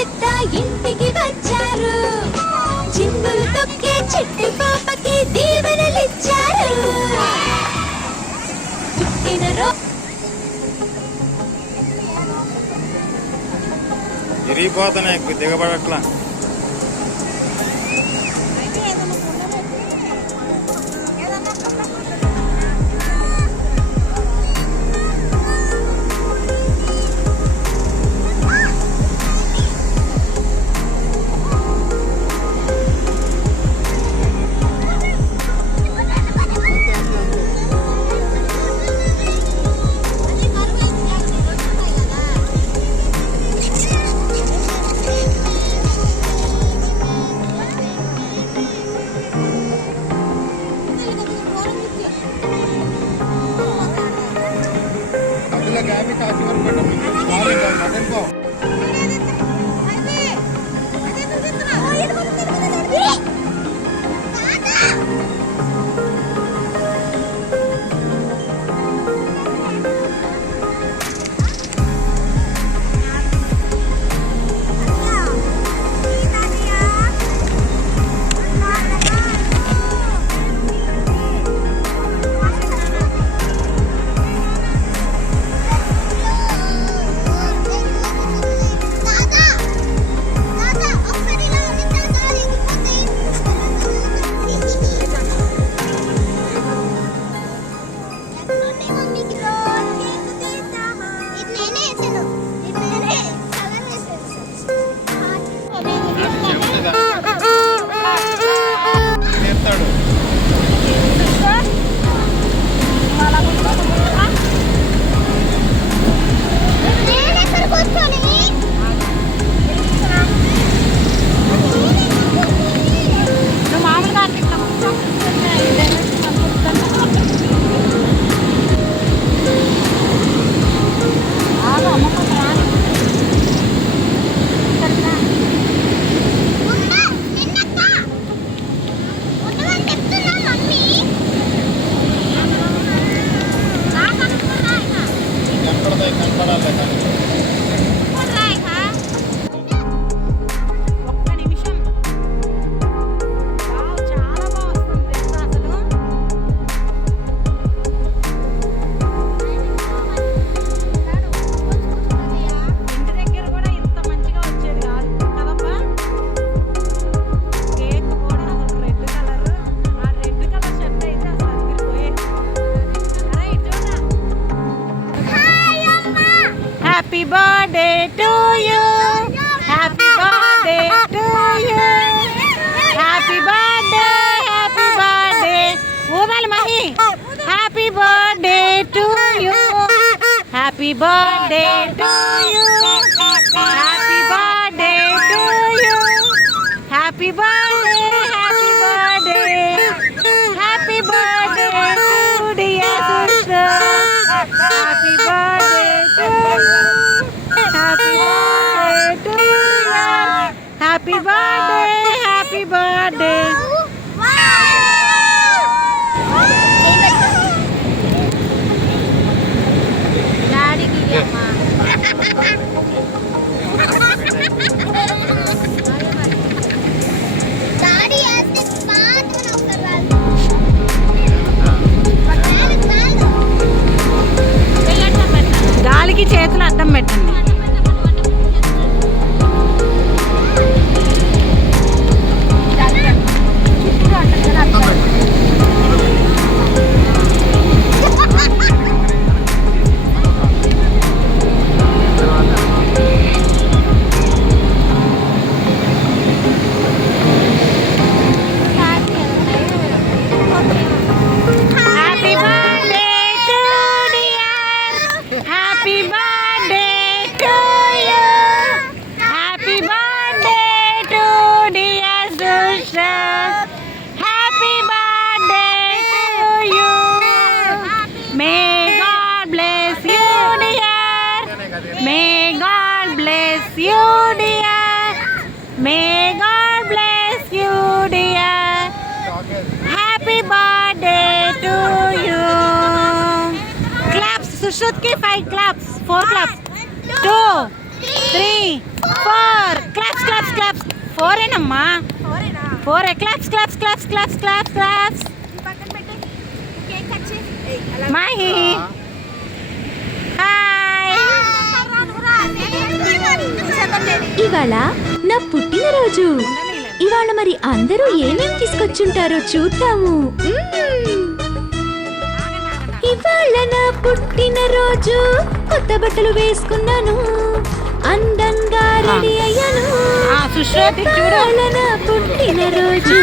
పెద్ద ఇంటికి వచ్చారు. చిందులు తొక్కే చిట్టి పాపకి దీవెనలిచ్చారు. తిరిగిపోతున్నాయి దిగబడట్లా. Kami kasih berbeda dengan Happy birthday to you. Happy birthday to you. Happy birthday, happy birthday. Ubal mahi. Happy birthday to you. Happy birthday to you. Happy birthday to you. Happy birthday, happy birthday. Happy birthday to dear sister. Happy birthday to you. Happy birthday to you. Happy birthday, happy birthday. Daddy giyama. Daddy aste baat mana ukar గాలికి చేతులు అడ్డం పెట్టండి. May God bless you, dear. May God bless you, dear. Happy birthday to you. Claps, Sushruti, 5 claps, 4 claps. 2, 3. 4 claps claps claps 4 ఏనమ్మా 4 claps claps claps claps claps claps Mahe hi ఇవాళ నా పుట్టినరోజు. ఇవాళ మరి అందరూ ఏమేం తీసుకొచ్చుంటారో చూద్దాము. ఇవాళ నా పుట్టినరోజు, కొత్త బట్టలు వేసుకున్నాను, అందంగా రెడీ అయ్యాను. ఇవాళ నా పుట్టినరోజు.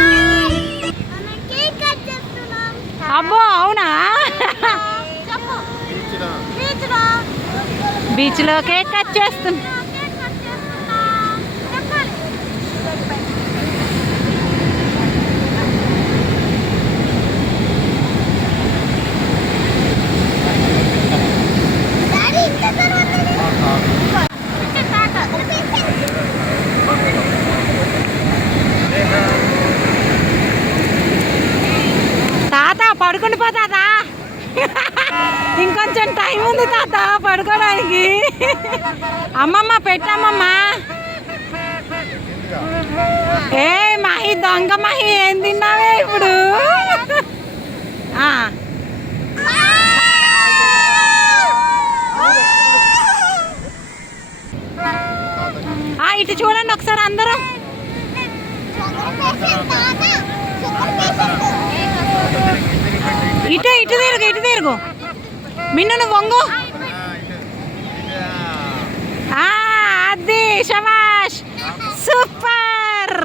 అబ్బో అవునా బీచ్ లో కేక్ కట్ చేస్తున్నా. తాత పడుకుని పోతాదా ఇంకొంచెం టైం ఉంది తాత పడుకోవడానికి. అమ్మమ్మ పెట్టమ్మమ్మ. ఏ మహి దొంగ మహి ఏం తిన్నావే ఇప్పుడు? ఇటు చూడండి ఒకసారి అందరూ. ఇటు ఇటు తిరుగు ఇటు తిరుగు. మిన్ను నువ్వు వంగు. అది శబాష్ సూపర్.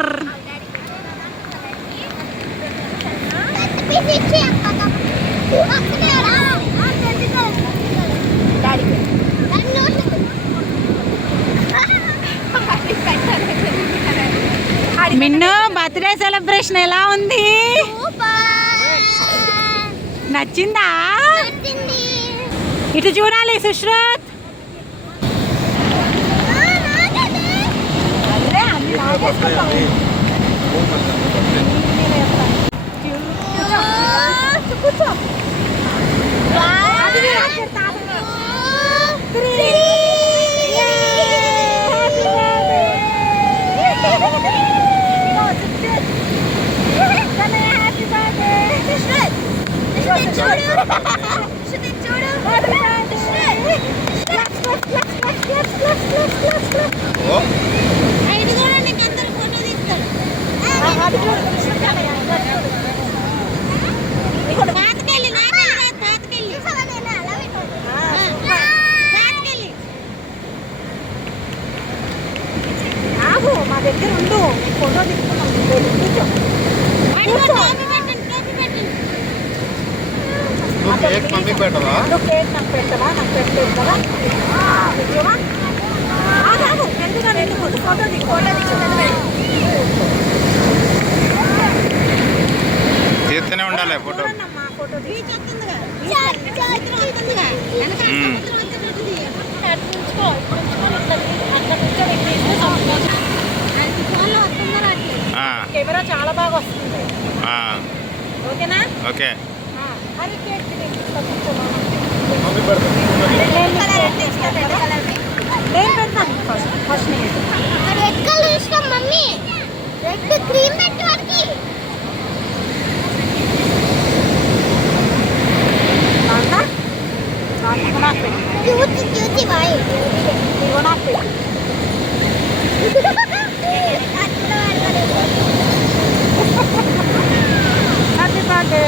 మిన్ను బర్త్డే సెలబ్రేషన్ ఎలా ఉంది? నచ్చిందా? ఇటు చూడాలి సుశ్రుత్. మా దగ్గర ఉండు ఫోటో తీసుకున్నాం. కేక్ మమ్మీకి పెట్టవా? కేక్ నాకు పెట్టవా? నాకు పెట్టలేదు కదా. ఫోటో తీస్తూనే ఉండాలి ఫోటో. కెమెరా చాలా బాగా వస్తుంది. ఓకేనా? ఓకే. నేను పెడతాను ఫస్ట్ రెడ్ కలర్ ఇష్టం మమ్మీ. రెడ్ క్రీమ్ పెట్టు వాడికి. Cutie cutie boy. Happy birthday.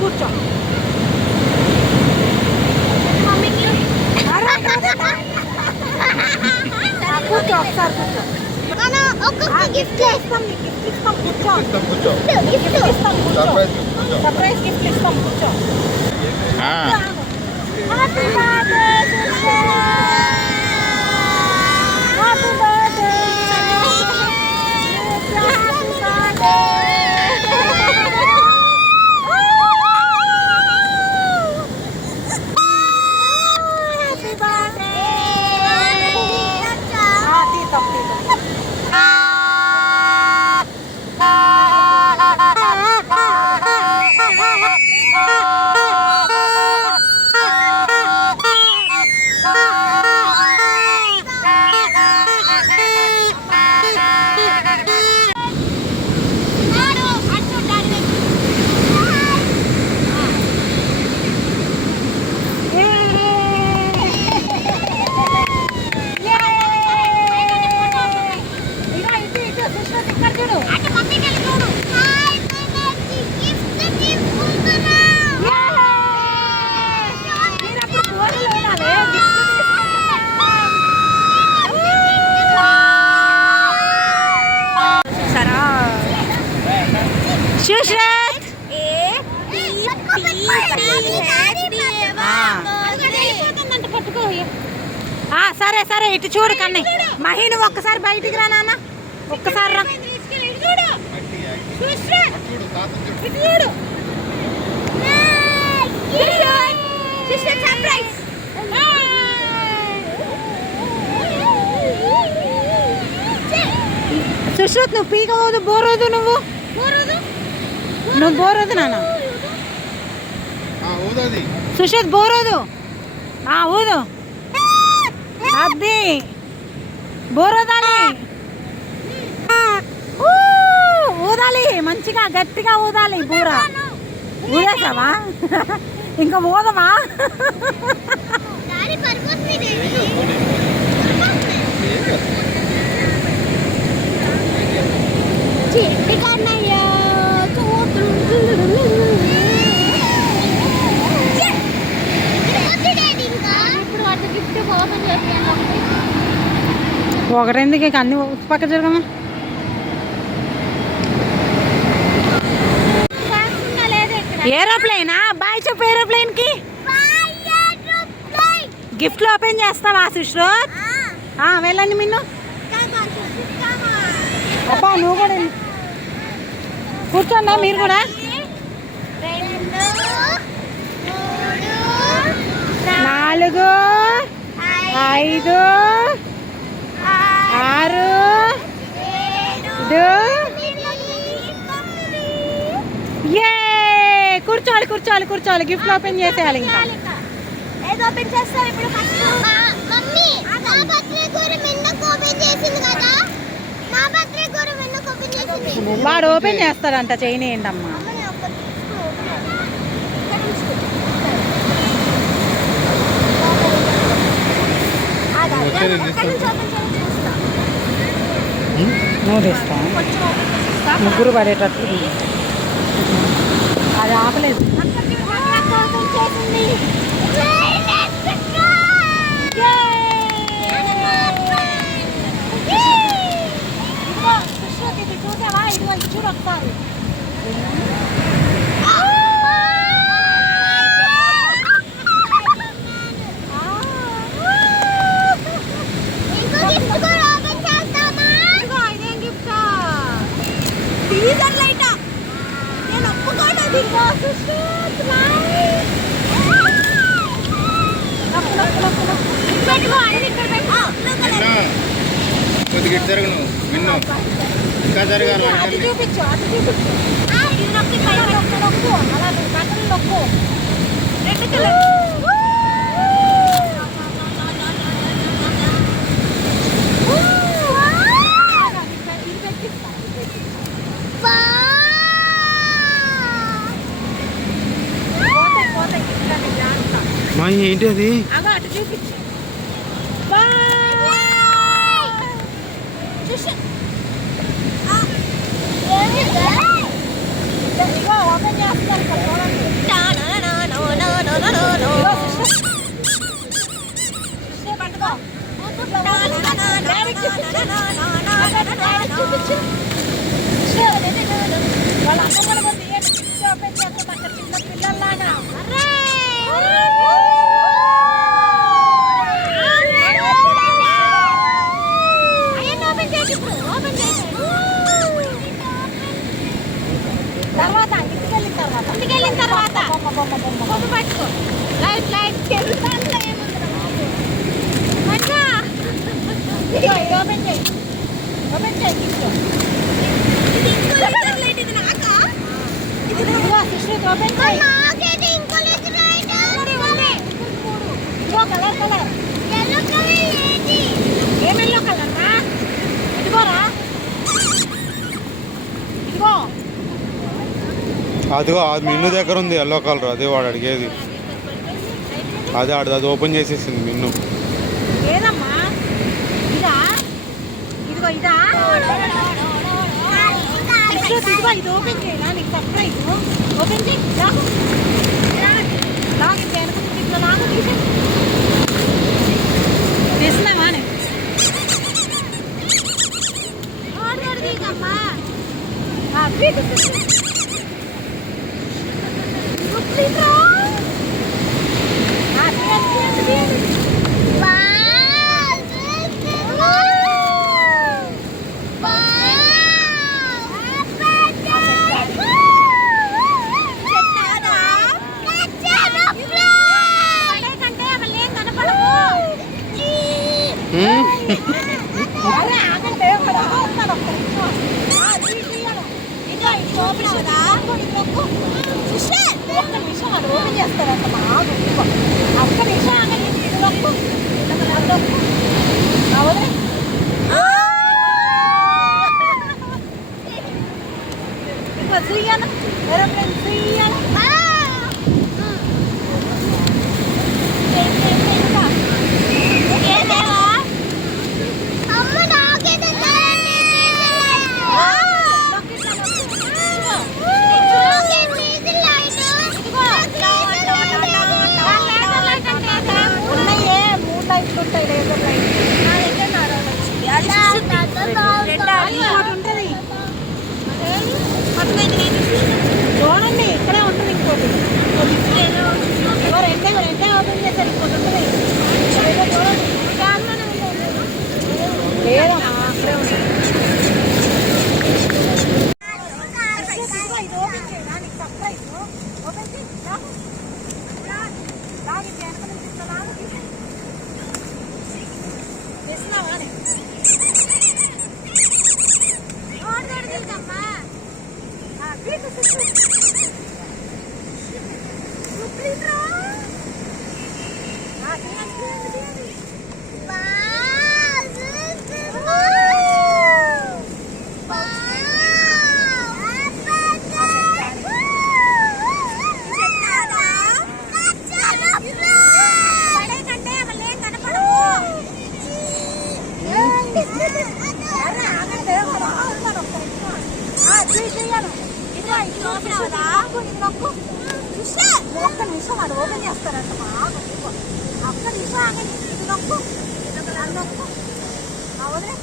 కూర్చో. కూర్చో ఒకసారి కూర్చో. ఒక్కొక్క గిఫ్ట్ ఇస్తాం. గిఫ్ట్ ఇస్తాం. కూర్చో. కూర్చో. గిఫ్ట్ ఇస్తాం. కూర్చో. సర్ప్రైజ్ గిఫ్ట్ ఇస్తాం. కూర్చో. Happy birthday Sushrut. Happy birthday. Sushrut సరే సరే ఇటు చూడు కన్నయ్య. మహి నువ్వు ఒక్కసారి బయటికి రా నాన్న, ఒక్కసారి రా. సుశ్రుత్ నువ్వు పీకవద్దు, బోరోదు నువ్వు బోరోదు నాన్న. సుశ్రుత్ బోరోదు, ఊదు. అది బోరోదాలి, ఊదాలి మంచిగా గట్టిగా ఊదాలి. బూర ఊదేసావా? ఇంకా ఊదమా? ఒకరెందుకు ఇక అన్ని పక్క జరగమా. ఏరోప్లేనా? బాయ్ చెప్పు ఏరోప్లేన్ కి. గిఫ్ట్లు ఓపెన్ చేస్తావా సుశ్రుత్? వెళ్ళండి మిన్ను. అబ్బా నువ్వు కూడా కూర్చోండి మీరు కూడా. 4 5 6 7 కూర్చోవాలి కూర్చోవాలి కూర్చోవాలి. గిఫ్ట్లు ఓపెన్ చేసేయాలి. ఇంకా ఏదో ఓపెన్ చేస్తాం ఇప్పుడు. మమ్మీ నా బర్త్డే కూడా మిన్నకు ఓపెన్ చేసింది కదా. నా బర్త్డే కూడా మిన్నకు ఓపెన్ చేసింది. వాడు ఓపెన్ చేస్తాడంట, చేయనియండి అమ్మా. నువ్వు తెస్తా, ముగ్గురు పడేటట్టు. అది ఆపలేదు. చూసావా? ఇదిగో చూడు ఒకసారి. కొద్దిగా ఇటు జరగను విన్ను, ఇంకా జరగాలి. చూపించు, అటు చూపించు. అలా బట్టలు నొక్కు. Red colour. మా ఏంటి అది? అటు చూపించు. ఓపెన్ చేస్తారు చూపించు. వాళ్ళ అమ్మ కూడా ఓపెన్ చేస్తారు అక్కడ చిన్న పిల్లల్లాగా. తర్వాత ఇంటికి వెళ్ళిన తర్వాత బొమ్మ పట్టుకో. లైట్ లైట్ ఓపెన్ చేయి, ఓపెన్ చేయి. సుశ్రుత్ ఓపెన్ చేయి. కలర్ కలర్ ఏమెల్లో కలర్ రా. ఇదిగోరా, ఇదిగో. అదిగో అది మిన్ను దగ్గర ఉంది ఎల్లో కలర్, అదే వాడు అడిగేది. అదే అది ఓపెన్ చేసేసింది మిన్ను. ఏదమ్మా ఇదా? ఇదిగో ఇదా? ఇదిగో ఇది ఓపెన్ చేయనా నీకు సర్ప్రైజ్. ఓపెన్ చేయి. నాకు తీసినావా? చూడండి ఇక్కడే ఉంటుంది ఇంకోటి రెండే ఓపెన్ చేశారు ఇంకోటి ఉంటుంది లేదమ్మా అక్కడే ఉంటుంది ఒక్క నిమిషం వాడు ఓపెన్ చేస్తారంట ఒక్క నిమిషం ఆగండి నొక్కు నొక్కు అవునే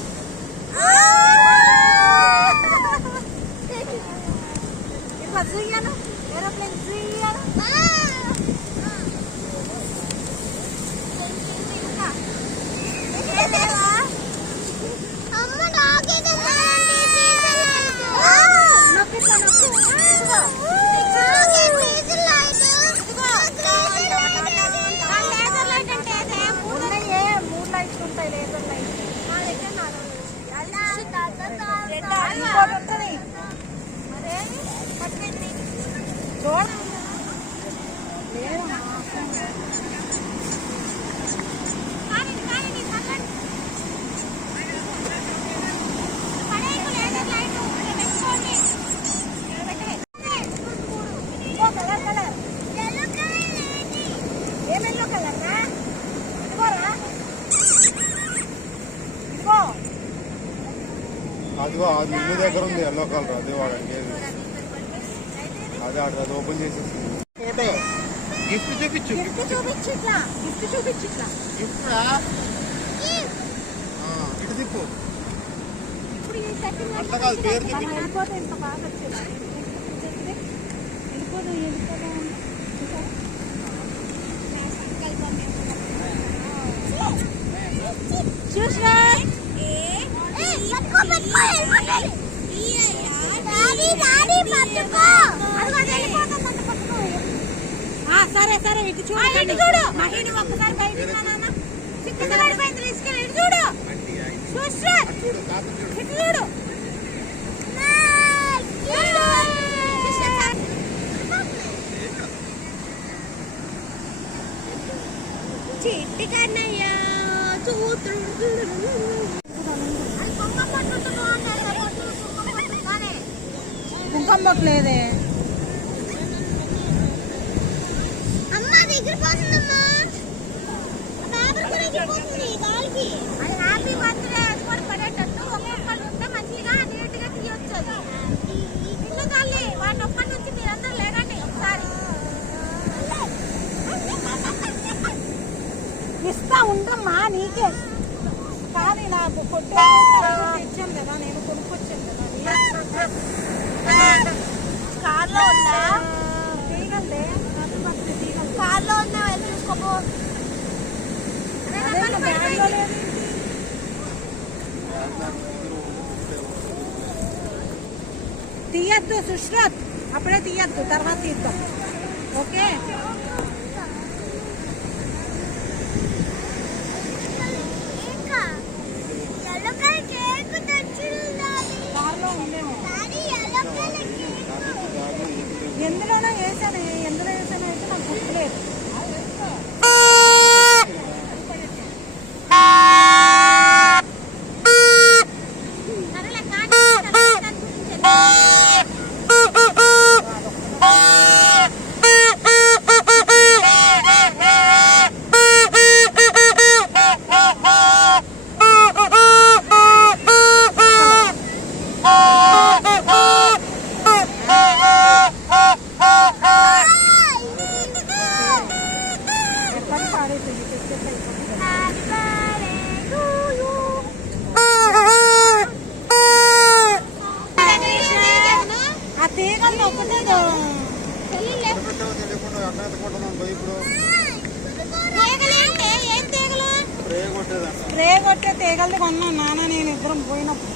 ఇట్లా చూయాను ఏరోప్లేన్ చూయాను అదిగో అది ముందు దగ్గర ఉంది ఎల్లో కలర్ అదే వాడండి అదే అది ఓపెన్ చేసేసి గిఫ్ట్ చూపించు గిఫ్ట్ చూపించు ఇటు తిప్పు అట్లా కాదు పేరు చూపించు చూసినా సరే సరే ఇటు చూడు చూడు మహిళ ఒక్కసారి బయట తీసుకెళ్ళి ఇటు చూడు ఇటు చూడు చిట్టి కన్నయ్య కుంకుమ పట్టలేదే అమ్మ ఎగిరిపోతుందమ్మా పేపర్ కూడా ఎగిరిపోతుంది గాలికి అది హ్యాపీ బర్త్డే వేసుకొని పడేటట్టు ఒక్కొక్కళ్ళు ఉంటే మంచిగా నీట్గా తీయొచ్చు అది ఇల్లు తల్లి వాడిని ఒక్కడి నుంచి మీరందరూ లేకండి ఒకసారి ఇస్తా ఉండమ్మా నీకే కానీ నాకు కొట్టే ఇచ్చాను కదా నేను కొనుక్కొచ్చాను కదా కార్లో ఉందా తీగండి తీయద్దు సుశ్రోత్, అప్పుడే తీయద్దు, తర్వాత తీద్దాం. ఓకే కార్లో ఉండేమో. ఎందులోనో వేసాను, ఎందులో వేసాను అయితే నాకు గుర్తులేదు. ఆ తీగలు నొక్కలేదు. స్ప్రే కొట్టే తీగలది కొన్నాను నాన్న నేను ఇద్దరం పోయినప్పుడు.